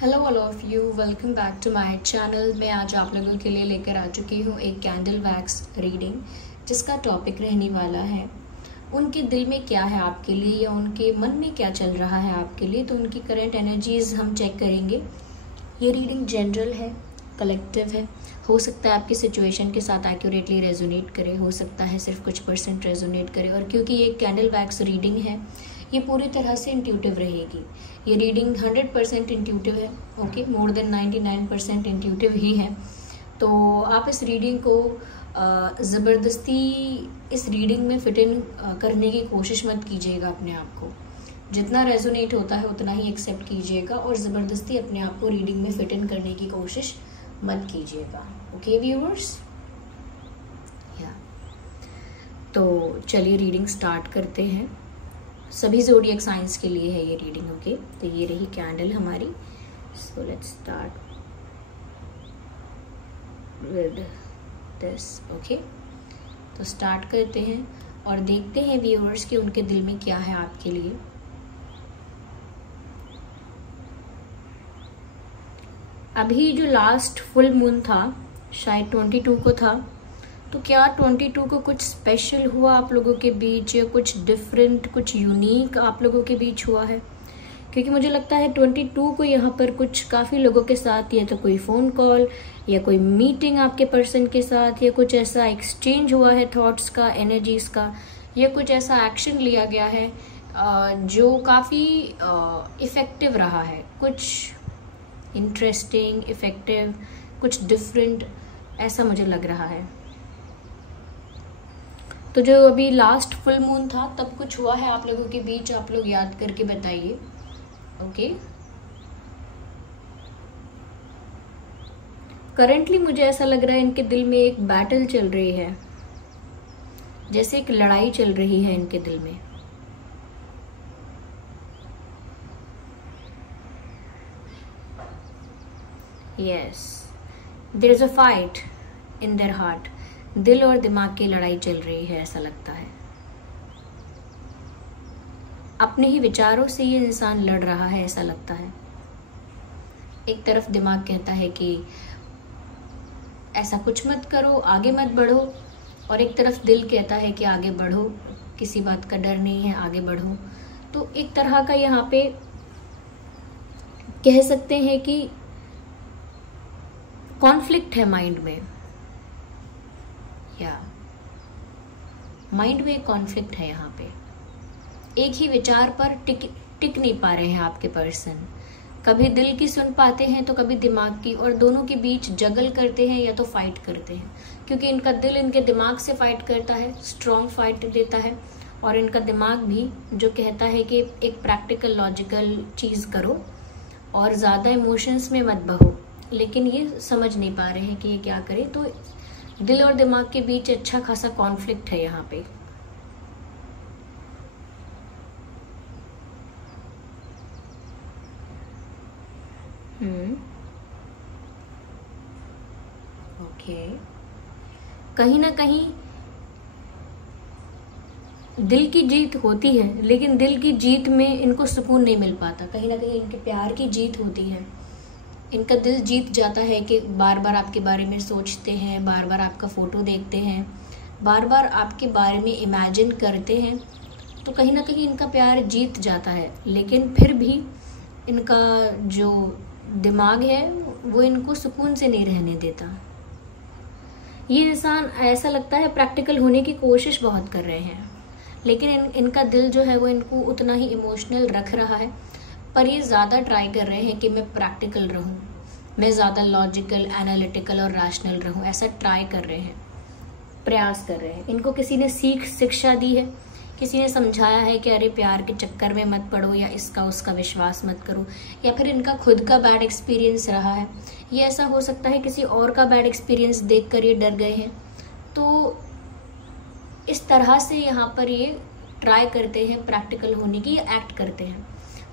Hello all of you, welcome back to my channel. मैं आज आप लोगों के लिए लेकर आ चुकी हूँ एक कैंडल वैक्स रीडिंग, जिसका टॉपिक रहने वाला है उनके दिल में क्या है आपके लिए या उनके मन में क्या चल रहा है आपके लिए। तो उनकी करंट एनर्जीज हम चेक करेंगे। ये रीडिंग जनरल है, कलेक्टिव है। हो सकता है आपकी सिचुएशन के साथ एक्यूरेटली रेजोनेट करे, हो सकता है सिर्फ कुछ परसेंट रेजोनेट करे। और क्योंकि ये कैंडल वैक्स रीडिंग है, ये पूरी तरह से इंट्यूटिव रहेगी। ये रीडिंग 100% इंट्यूटिव है, ओके, मोर देन 99% इंट्यूटिव ही है। तो आप इस रीडिंग को ज़बरदस्ती इस रीडिंग में फिट इन करने की कोशिश मत कीजिएगा। अपने आप को जितना रेजोनेट होता है उतना ही एक्सेप्ट कीजिएगा और ज़बरदस्ती अपने आप को रीडिंग में फिट इन करने की कोशिश मत कीजिएगा। ओके व्यूअर्स, या तो चलिए रीडिंग स्टार्ट करते हैं। सभी ज़ोडिएक साइंस के लिए है ये रीडिंग, ओके। तो ये रही कैंडल हमारी। So let's start with this, okay. तो स्टार्ट करते हैं और देखते हैं व्यूअर्स कि उनके दिल में क्या है आपके लिए। अभी जो लास्ट फुल मून था, शायद 22 को था, तो क्या 22 को कुछ स्पेशल हुआ आप लोगों के बीच या कुछ डिफरेंट, कुछ यूनिक आप लोगों के बीच हुआ है? क्योंकि मुझे लगता है 22 को यहाँ पर कुछ काफ़ी लोगों के साथ या तो कोई फ़ोन कॉल या कोई मीटिंग आपके पर्सन के साथ या कुछ ऐसा एक्सचेंज हुआ है थॉट्स का, एनर्जीज का, या कुछ ऐसा एक्शन लिया गया है जो काफ़ी इफ़ेक्टिव रहा है, कुछ इंटरेस्टिंग, इफ़ेक्टिव, कुछ डिफरेंट, ऐसा मुझे लग रहा है। तो जो अभी लास्ट फुल मून था तब कुछ हुआ है आप लोगों के बीच, आप लोग याद करके बताइए, ओके। करंटली मुझे ऐसा लग रहा है इनके दिल में एक बैटल चल रही है, जैसे एक लड़ाई चल रही है इनके दिल में। Yes, there is a fight in their heart. दिल और दिमाग की लड़ाई चल रही है, ऐसा लगता है। अपने ही विचारों से ये इंसान लड़ रहा है, ऐसा लगता है। एक तरफ दिमाग कहता है कि ऐसा कुछ मत करो, आगे मत बढ़ो, और एक तरफ दिल कहता है कि आगे बढ़ो, किसी बात का डर नहीं है, आगे बढ़ो। तो एक तरह का यहाँ पे कह सकते हैं कि कॉन्फ्लिक्ट है माइंड में, या माइंड में एक कॉन्फ्लिक्ट है यहाँ पे। एक ही विचार पर टिक नहीं पा रहे हैं आपके पर्सन। कभी दिल की सुन पाते हैं तो कभी दिमाग की, और दोनों के बीच जगल करते हैं या तो फाइट करते हैं। क्योंकि इनका दिल इनके दिमाग से फाइट करता है, स्ट्रॉन्ग फाइट देता है, और इनका दिमाग भी जो कहता है कि एक प्रैक्टिकल लॉजिकल चीज़ करो और ज़्यादा इमोशंस में मत बहो। लेकिन ये समझ नहीं पा रहे हैं कि ये क्या करे। तो दिल और दिमाग के बीच अच्छा खासा कॉन्फ्लिक्ट है यहाँ पे। ओके, कहीं ना कहीं दिल की जीत होती है, लेकिन दिल की जीत में इनको सुकून नहीं मिल पाता। कहीं ना कहीं इनके प्यार की जीत होती है, इनका दिल जीत जाता है कि बार बार आपके बारे में सोचते हैं, बार बार आपका फ़ोटो देखते हैं, बार बार आपके बारे में इमेजिन करते हैं। तो कहीं ना कहीं इनका प्यार जीत जाता है, लेकिन फिर भी इनका जो दिमाग है वो इनको सुकून से नहीं रहने देता। ये इंसान ऐसा लगता है प्रैक्टिकल होने की कोशिश बहुत कर रहे हैं, लेकिन इनका दिल जो है वो इनको उतना ही इमोशनल रख रहा है। पर ये ज़्यादा ट्राई कर रहे हैं कि मैं प्रैक्टिकल रहूं, मैं ज़्यादा लॉजिकल, एनालिटिकल और रैशनल रहूं। ऐसा ट्राई कर रहे हैं, प्रयास कर रहे हैं। इनको किसी ने शिक्षा दी है, किसी ने समझाया है कि अरे प्यार के चक्कर में मत पड़ो, या इसका उसका विश्वास मत करो, या फिर इनका खुद का बैड एक्सपीरियंस रहा है। ये ऐसा हो सकता है किसी और का बैड एक्सपीरियंस देख कर ये डर गए हैं। तो इस तरह से यहाँ पर ये ट्राई करते हैं प्रैक्टिकल होने की, या एक्ट करते हैं,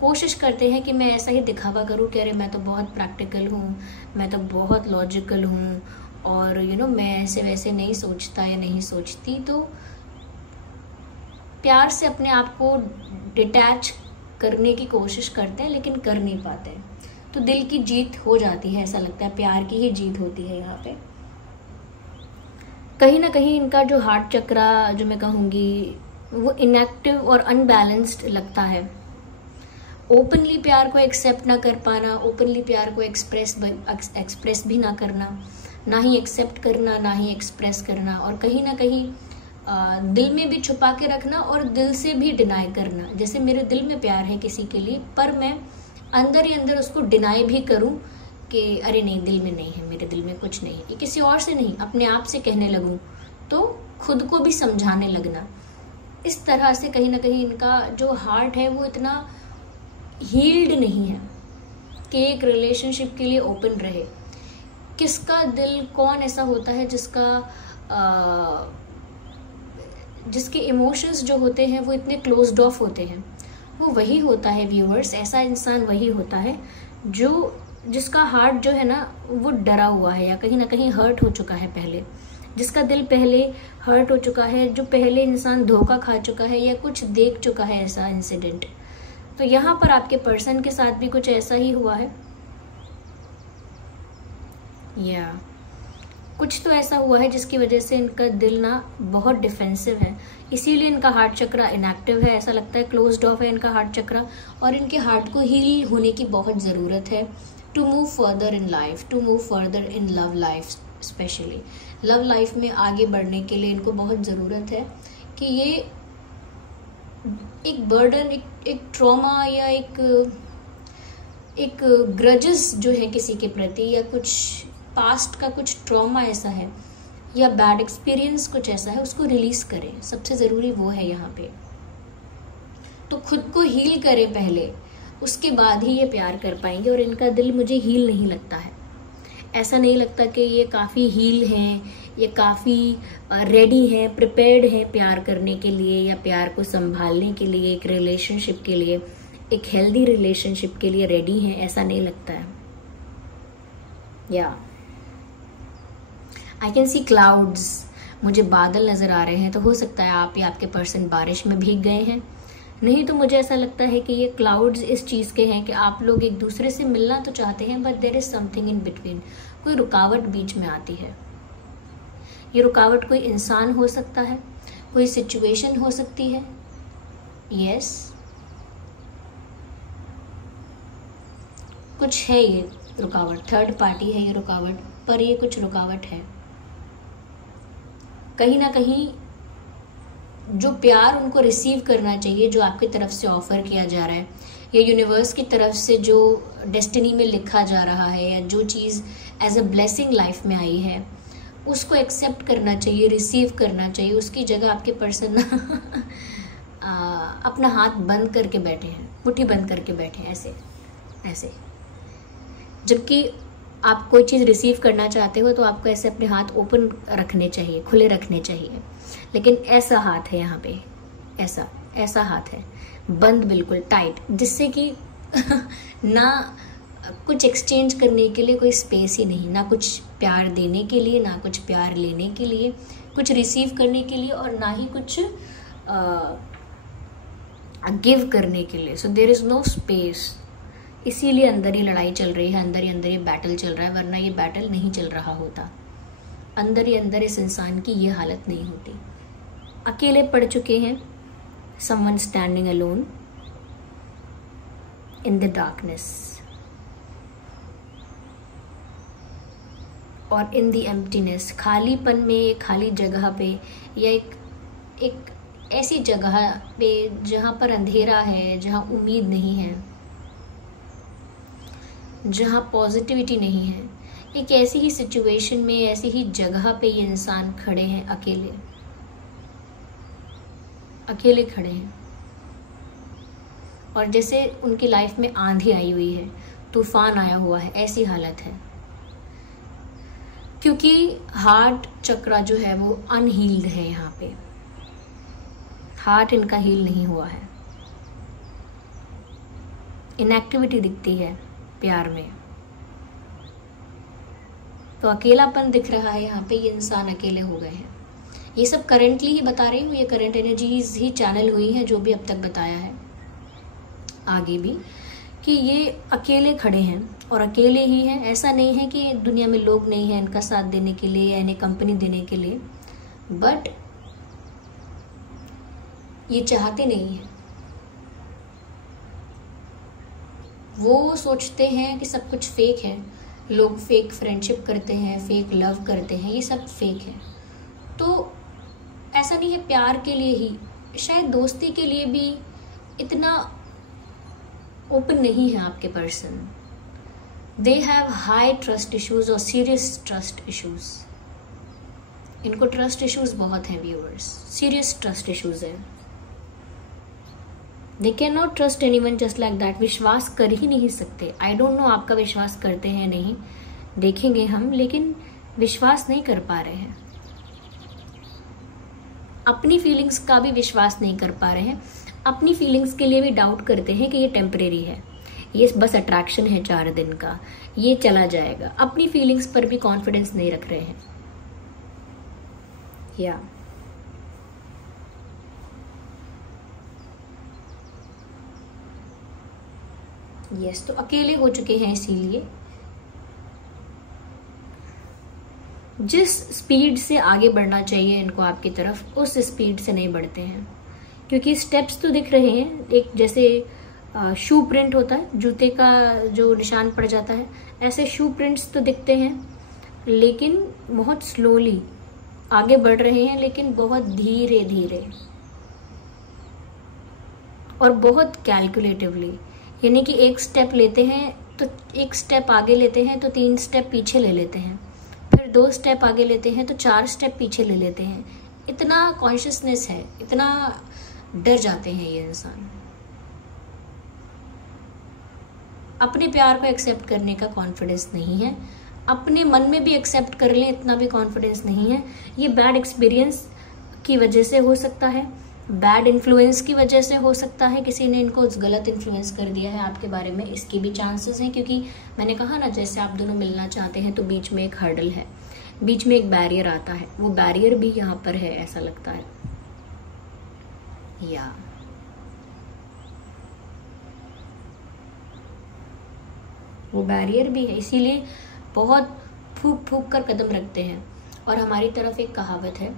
कोशिश करते हैं कि मैं ऐसा ही दिखावा करूं कि अरे मैं तो बहुत प्रैक्टिकल हूँ, मैं तो बहुत लॉजिकल हूँ, और मैं ऐसे वैसे नहीं सोचता या नहीं सोचती। तो प्यार से अपने आप को डिटैच करने की कोशिश करते हैं, लेकिन कर नहीं पाते हैं। तो दिल की जीत हो जाती है, ऐसा लगता है प्यार की ही जीत होती है यहाँ पे। कहीं ना कहीं इनका जो हार्ट चक्रा जो मैं कहूँगी वो इनएक्टिव और अनबैलेंस्ड लगता है। ओपनली प्यार को एक्सेप्ट ना कर पाना, ओपनली प्यार को एक्सप्रेस भी ना करना, ना ही एक्सेप्ट करना ना ही एक्सप्रेस करना, और कहीं ना कहीं दिल में भी छुपा के रखना और दिल से भी डिनाई करना। जैसे मेरे दिल में प्यार है किसी के लिए, पर मैं अंदर ही अंदर उसको डिनाई भी करूं कि अरे नहीं, दिल में नहीं है, मेरे दिल में कुछ नहीं है, ये किसी और से नहीं, अपने आप से कहने लगूं, तो खुद को भी समझाने लगना। इस तरह से कहीं ना कहीं इनका जो हार्ट है वो इतना हील्ड नहीं है कि एक रिलेशनशिप के लिए ओपन रहे। किसका दिल, कौन ऐसा होता है जिसके इमोशंस जो होते हैं वो इतने क्लोज्ड ऑफ होते हैं? वो वही होता है व्यूअर्स, ऐसा इंसान वही होता है जिसका हार्ट जो है ना वो डरा हुआ है या कहीं ना कहीं हर्ट हो चुका है पहले, जिसका दिल पहले हर्ट हो चुका है, जो पहले इंसान धोखा खा चुका है या कुछ देख चुका है ऐसा इंसिडेंट। तो यहाँ पर आपके पर्सन के साथ भी कुछ ऐसा ही हुआ है, या कुछ तो ऐसा हुआ है जिसकी वजह से इनका दिल ना बहुत डिफेंसिव है, इसीलिए इनका हार्ट चक्रा इनएक्टिव है, ऐसा लगता है क्लोज्ड ऑफ है इनका हार्ट चक्रा। और इनके हार्ट को हील होने की बहुत ज़रूरत है to move further in life, to move further in love life. Specially love life में आगे बढ़ने के लिए इनको बहुत ज़रूरत है कि ये एक बर्डन, एक ट्रॉमा या एक ग्रजेस जो है किसी के प्रति, या कुछ पास्ट का कुछ ट्रॉमा ऐसा है या बैड एक्सपीरियंस कुछ ऐसा है, उसको रिलीज करें। सबसे ज़रूरी वो है यहाँ पे। तो खुद को हील करें पहले, उसके बाद ही ये प्यार कर पाएंगे। और इनका दिल मुझे हील नहीं लगता है, ऐसा नहीं लगता कि ये काफ़ी हील हैं, ये काफ़ी रेडी हैं, प्रिपेयर्ड हैं प्यार करने के लिए या प्यार को संभालने के लिए, एक रिलेशनशिप के लिए, एक हेल्दी रिलेशनशिप के लिए रेडी हैं, ऐसा नहीं लगता है। या आई कैन सी क्लाउड्स, मुझे बादल नज़र आ रहे हैं। तो हो सकता है आप या आपके पर्सन बारिश में भीग गए हैं, नहीं तो मुझे ऐसा लगता है कि ये क्लाउड्स इस चीज़ के हैं कि आप लोग एक दूसरे से मिलना तो चाहते हैं, but there is something in between, कोई रुकावट बीच में आती है। ये रुकावट कोई इंसान हो सकता है, कोई सिचुएशन हो सकती है, यस कुछ है ये रुकावट, थर्ड पार्टी है ये रुकावट, पर ये कुछ रुकावट है। कहीं ना कहीं जो प्यार उनको रिसीव करना चाहिए, जो आपकी तरफ से ऑफर किया जा रहा है या यूनिवर्स की तरफ से जो डेस्टिनी में लिखा जा रहा है या जो चीज़ एज अ ब्लेसिंग लाइफ में आई है, उसको एक्सेप्ट करना चाहिए, रिसीव करना चाहिए। उसकी जगह आपके पर्सन अपना हाथ बंद करके बैठे हैं, मुट्ठी बंद करके बैठे हैं ऐसे ऐसे। जबकि आप कोई चीज़ रिसीव करना चाहते हो तो आपको ऐसे अपने हाथ ओपन रखने चाहिए, खुले रखने चाहिए, लेकिन ऐसा हाथ है यहाँ पे, ऐसा हाथ है बंद, बिल्कुल टाइट, जिससे कि ना कुछ एक्सचेंज करने के लिए कोई स्पेस ही नहीं, ना कुछ प्यार देने के लिए, ना कुछ प्यार लेने के लिए, कुछ रिसीव करने के लिए, और ना ही कुछ गिव करने के लिए। So there is no space. इसीलिए अंदर ही लड़ाई चल रही है, अंदर ही बैटल चल रहा है, वरना ये बैटल नहीं चल रहा होता। अंदर ही अंदर इस इंसान की ये हालत नहीं होती। अकेले पड़ चुके हैं, someone standing alone in the darkness और इन द एम्प्टीनेस, खालीपन में, खाली जगह पे, या एक ऐसी जगह पे जहाँ पर अंधेरा है, जहाँ उम्मीद नहीं है, जहाँ पॉजिटिविटी नहीं है। एक ऐसी ही सिचुएशन में, ऐसी ही जगह पे ये इंसान खड़े हैं, अकेले खड़े हैं, और जैसे उनकी लाइफ में आंधी आई हुई है, तूफान आया हुआ है, ऐसी हालत है। क्योंकि हार्ट चक्रा जो है वो अनहील्ड है, यहाँ पे हार्ट इनका हील नहीं हुआ है, इनएक्टिविटी दिखती है प्यार में। तो अकेलापन दिख रहा है यहाँ पे, ये इंसान अकेले हो गए हैं। ये सब करंटली ही बता रही हूँ, ये करंट एनर्जीज ही चैनल हुई हैं, जो भी अब तक बताया है, आगे भी, कि ये अकेले खड़े हैं, और अकेले ही हैं। ऐसा नहीं है कि दुनिया में लोग नहीं हैं इनका साथ देने के लिए या इन्हें कंपनी देने के लिए, बट ये चाहते नहीं हैं। वो सोचते हैं कि सब कुछ फेक है, लोग फेक फ्रेंडशिप करते हैं, फेक लव करते हैं, ये सब फेक है। तो ऐसा नहीं है प्यार के लिए ही, शायद दोस्ती के लिए भी इतना ओपन नहीं है आपके person. They have high trust issues और सीरियस ट्रस्ट इश्यूज। इनको ट्रस्ट इश्यूज बहुत हैं व्यूअर्स, सीरियस ट्रस्ट इश्यूज है। They can not trust anyone just like that. विश्वास कर ही नहीं सकते। आई डोंट नो आपका विश्वास करते हैं नहीं, देखेंगे हम, लेकिन विश्वास नहीं कर पा रहे हैं। अपनी फीलिंग्स का भी विश्वास नहीं कर पा रहे हैं। अपनी फीलिंग्स के लिए भी डाउट करते हैं कि ये टेम्परेरी है, ये बस अट्रैक्शन है 4 दिन का, ये चला जाएगा। अपनी फीलिंग्स पर भी कॉन्फिडेंस नहीं रख रहे हैं। या यस, तो अकेले हो चुके हैं, इसीलिए जिस स्पीड से आगे बढ़ना चाहिए इनको आपकी तरफ, उस स्पीड से नहीं बढ़ते हैं। क्योंकि स्टेप्स तो दिख रहे हैं, एक जैसे शू प्रिंट होता है, जूते का जो निशान पड़ जाता है, ऐसे शू प्रिंट्स तो दिखते हैं, लेकिन बहुत स्लोली आगे बढ़ रहे हैं, लेकिन बहुत धीरे धीरे और बहुत कैलकुलेटिवली। यानी कि एक स्टेप लेते हैं तो एक स्टेप आगे लेते हैं तो 3 स्टेप पीछे ले लेते हैं, फिर 2 स्टेप आगे लेते हैं तो 4 स्टेप पीछे ले लेते हैं। इतना कॉन्शियसनेस है, इतना डर जाते हैं ये इंसान। अपने प्यार को एक्सेप्ट करने का कॉन्फिडेंस नहीं है, अपने मन में भी एक्सेप्ट कर लें इतना भी कॉन्फिडेंस नहीं है। ये बैड एक्सपीरियंस की वजह से हो सकता है, बैड इन्फ्लुएंस की वजह से हो सकता है, किसी ने इनको गलत इन्फ्लुएंस कर दिया है आपके बारे में, इसकी भी चांसेस हैं। क्योंकि मैंने कहा ना, जैसे आप दोनों मिलना चाहते हैं तो बीच में एक हर्डल है, बीच में एक बैरियर आता है, वो बैरियर भी यहाँ पर है ऐसा लगता है। या वो बैरियर भी है, इसीलिए बहुत फूक फूक कर कदम रखते हैं। और हमारी तरफ एक कहावत है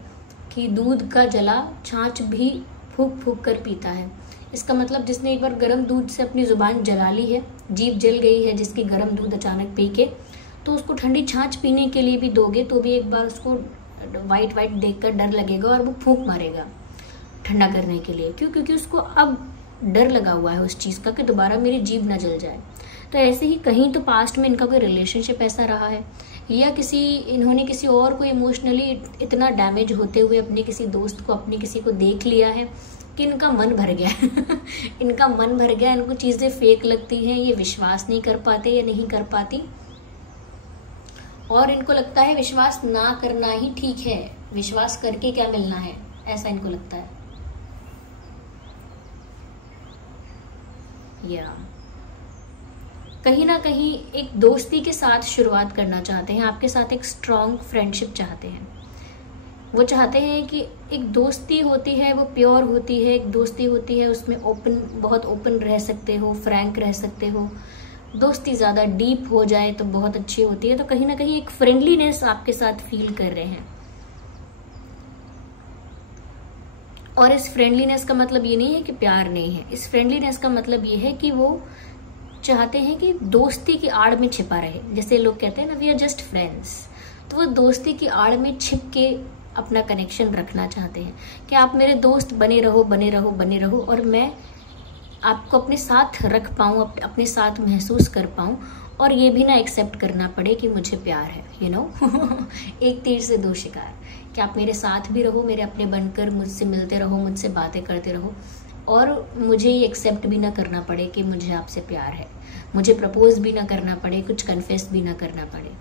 कि दूध का जला छाछ भी फूक फूक कर पीता है। इसका मतलब जिसने एक बार गर्म दूध से अपनी जुबान जला ली है, जीभ जल गई है जिसकी गर्म दूध अचानक पी के, तो उसको ठंडी छाछ पीने के लिए भी दोगे तो भी एक बार उसको वाइट वाइट देखकर डर लगेगा और वो फूंक मारेगा ठंडा करने के लिए। क्यों? क्योंकि उसको अब डर लगा हुआ है उस चीज़ का कि दोबारा मेरी जीभ ना जल जाए। तो ऐसे ही कहीं तो पास्ट में इनका कोई रिलेशनशिप ऐसा रहा है, या इन्होंने किसी और को इमोशनली इतना डैमेज होते हुए अपने किसी दोस्त को, अपने किसी को देख लिया है कि इनका मन भर गया इनका मन भर गया, इनको चीज़ें फेक लगती हैं, ये विश्वास नहीं कर पाते या नहीं कर पाती, और इनको लगता है विश्वास ना करना ही ठीक है, विश्वास करके क्या मिलना है, ऐसा इनको लगता है। या कहीं ना कहीं एक दोस्ती के साथ शुरुआत करना चाहते हैं, आपके साथ एक स्ट्रॉन्ग फ्रेंडशिप चाहते हैं। वो चाहते हैं कि एक दोस्ती होती है वो प्योर होती है, एक दोस्ती होती है उसमें बहुत ओपन रह सकते हो, फ्रैंक रह सकते हो। दोस्ती ज़्यादा डीप हो जाए तो बहुत अच्छी होती है। तो कहीं ना कहीं एक फ्रेंडलीनेस आपके साथ फील कर रहे हैं, और इस फ्रेंडलीनेस का मतलब ये नहीं है कि प्यार नहीं है, इस फ्रेंडलीनेस का मतलब ये है कि वो चाहते हैं कि दोस्ती की आड़ में छिपा रहे। जैसे लोग कहते हैं ना, वी आर जस्ट फ्रेंड्स, तो वो दोस्ती की आड़ में छिप के अपना कनेक्शन रखना चाहते हैं कि आप मेरे दोस्त बने रहो बने रहो बने रहो, और मैं आपको अपने साथ रख पाऊँ, अपने साथ महसूस कर पाऊँ, और ये भी ना एक्सेप्ट करना पड़े कि मुझे प्यार है, यू नो एक तीर से 2 शिकार, कि आप मेरे साथ भी रहो, मेरे अपने बनकर मुझसे मिलते रहो, मुझसे बातें करते रहो, और मुझे ये एक्सेप्ट भी ना करना पड़े कि मुझे आपसे प्यार है, मुझे प्रपोज भी ना करना पड़े, कुछ कन्फेस भी ना करना पड़े।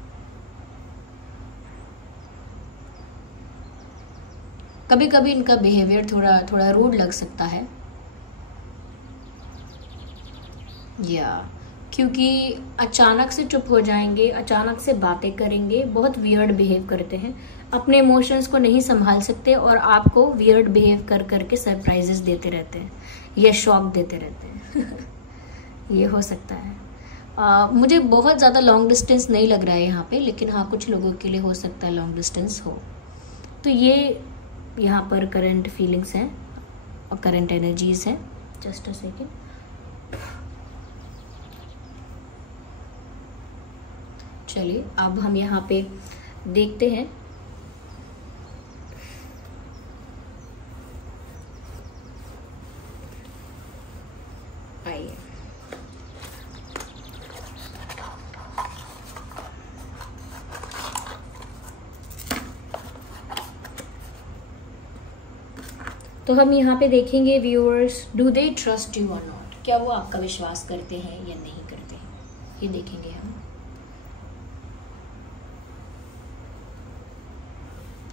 कभी कभी इनका बिहेवियर थोड़ा थोड़ा रूड लग सकता है, या क्योंकि अचानक से चुप हो जाएंगे, अचानक से बातें करेंगे, बहुत वियर्ड बिहेव करते हैं, अपने इमोशंस को नहीं संभाल सकते और आपको वियर्ड बिहेव कर करके सरप्राइजेस देते रहते हैं या शॉक देते रहते हैं ये हो सकता है। मुझे बहुत ज़्यादा लॉन्ग डिस्टेंस नहीं लग रहा है यहाँ पे, लेकिन हाँ कुछ लोगों के लिए हो सकता है लॉन्ग डिस्टेंस हो। तो ये यहाँ पर करंट फीलिंग्स हैं और करंट एनर्जीज हैं। Just a second. चलिए अब हम यहाँ पे देखते हैं। आइए, तो हम यहाँ पे देखेंगे viewers, do they trust you और नॉट, क्या वो आपका विश्वास करते हैं या नहीं करते हैं, ये देखेंगे हम।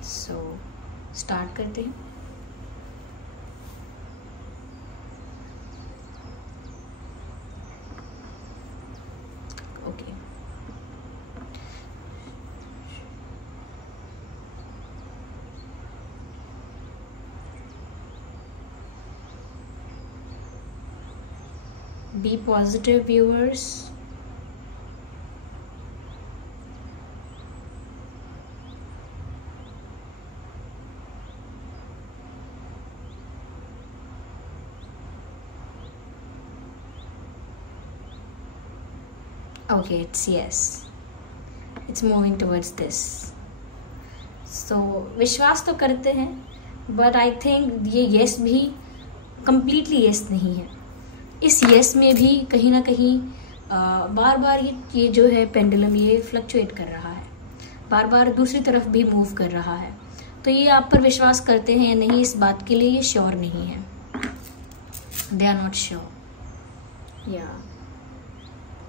सो स्टार्ट करते हैं। Okay, be positive viewers. Okay, it's yes, it's moving towards this. So विश्वास तो करते हैं, बट आई थिंक ये यस भी completely यस नहीं है। इस यस में भी कहीं ना कहीं बार बार ये जो है पेंडुलम ये फ्लक्चुएट कर रहा है, बार बार दूसरी तरफ भी मूव कर रहा है। तो ये आप पर विश्वास करते हैं या नहीं, इस बात के लिए ये श्योर नहीं है। They are not sure. Yeah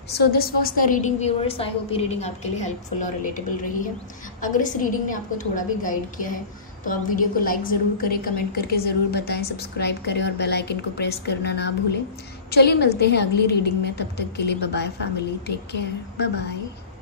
so this was the reading viewers. I hope ये रीडिंग आपके लिए हेल्पफुल और रिलेटेबल रही है। अगर इस रीडिंग ने आपको थोड़ा भी गाइड किया है तो आप वीडियो को लाइक ज़रूर करें, कमेंट करके ज़रूर बताएं, सब्सक्राइब करें और बेल आइकन को प्रेस करना ना भूलें। चलिए मिलते हैं अगली रीडिंग में, तब तक के लिए bye bye family, take care, bye bye.